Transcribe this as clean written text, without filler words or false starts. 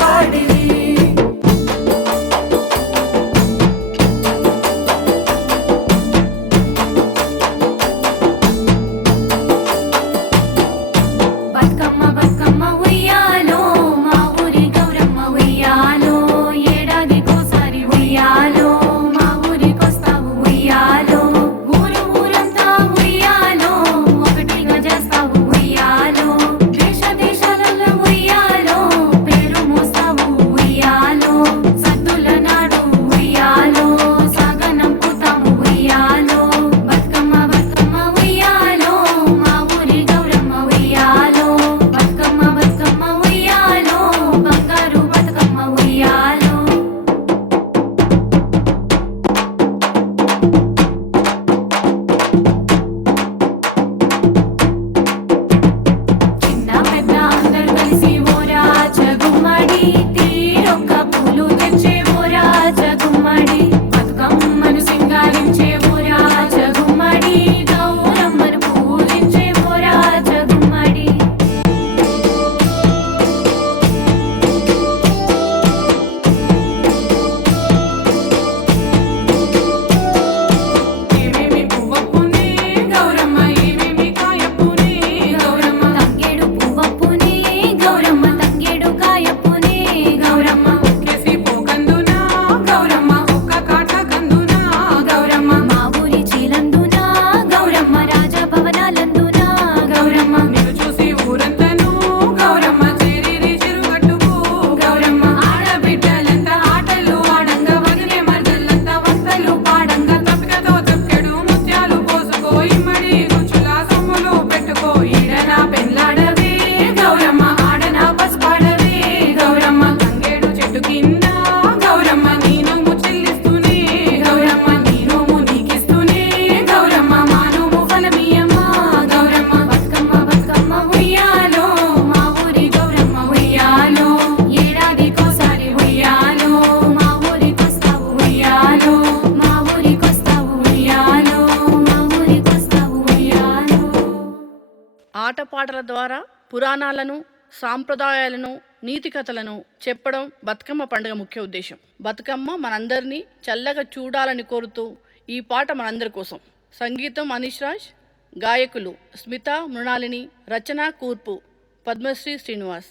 పాడి బతుకమ్మ బతుకమ్మ ఉయ్యాలో మా ఊరి గౌరమ్మ ఉయ్యాలో ఏడాదికోసారి ఉయ్యాలో మా ఊరికొస్తావు ఉయ్యాలో ఊరు ఊరంతా ఉయ్యాలో ఒకటిగా చేస్తావు ఉయ్యాలో దేశ దేశాలలో ఉయ్యాలో పేరు మోస్తావు ఉయ్యాలో సద్దుల నాడు ఉయ్యాలో సాగనంపుతాము ఉయ్యాలో బతుకమ్మ బతుకమ్మ ఉయ్యాలో మా ఊరి గౌరమ్మ ఉయ్యాలో బతుకమ్మ బతుకమ్మ ఉయ్యాలో బంగారు బతుకమ్మ ఉయ్యాలో చిన్న పెద్ద అందరూ కలిసి ఓరా జగుమ్మడి తీరొక్క పూలు తెచ్చే ఓరా జగుమ్మడి బతుకమ్మను సింగారించే ఓరా జగుమ్మడి గౌరమ్మను పూజించే ఓరా జగుమ్మడి ఏమేమి పువ్వప్పునే గౌరమ్మ ఏమేమి కాయప్పునే గౌరమ్మ తంగేడు పువ్వప్పునే గౌరమ్మ తంగేడు కాయప్పునే గౌరమ్మ ఒక్కేసి పోకందునా గౌరమ్మ ఒక్క కాట కందునా గౌరమ్మ మా ఊరి చీలందునా గౌరమ్మ రాజభవనాలందునా గౌరమ్మ నిన్ను చూసి ఊరంతను గౌరమ్మ చేరిరి చిరుగట్టుకు గౌరమ్మ ఆడబిడ్డలంతా ఆటలు ఆడంగా వదిలే మర్దలంతా వంతలు పాడంగా తప్పికతో తొక్కెడు ముత్యాలు పోసుకో ఇమ్మడి రుచుల సొమ్ములు పెట్టుకో ఈడనా పెళ్ళాడవే గౌరమ్మ ఆడనా పసుపాడవే గౌరమ్మ తంగేడు చెట్టు కింద గౌరమ్మ నీ నోము చెల్లిస్తూనే గౌరమ్మ నీ నోము నీకిస్తూనే గౌరమ్మ మా నోము ఫలమీయమ్మ గౌరమ్మ బతుకమ్మ బతుకమ్మ ఉయ్యాలో మా ఊరి గౌరమ్మ ఉయ్యాలో ఏడాదికోసారి ఉయ్యాలో మా ఊరికొస్తావు ఉయ్యాలో మా ఊరికొస్తావు ఉయ్యాలో మా ఊరికొస్తావు ఉయ్యాలో ఆటపాటల ద్వారా పురాణాలను సాంప్రదాయాలను నీతి కథలను చెప్పడం బతుకమ్మ పండుగ ముఖ్య ఉద్దేశం. బతుకమ్మ మనందరినీ చల్లగా చూడాలని కోరుతూ ఈ పాట మనందరి కోసం. సంగీతం మనీష్ రాజ్, గాయకులు స్మిత, మృణాలిని, రచన కూర్పు పద్మశ్రీ శ్రీనివాస్.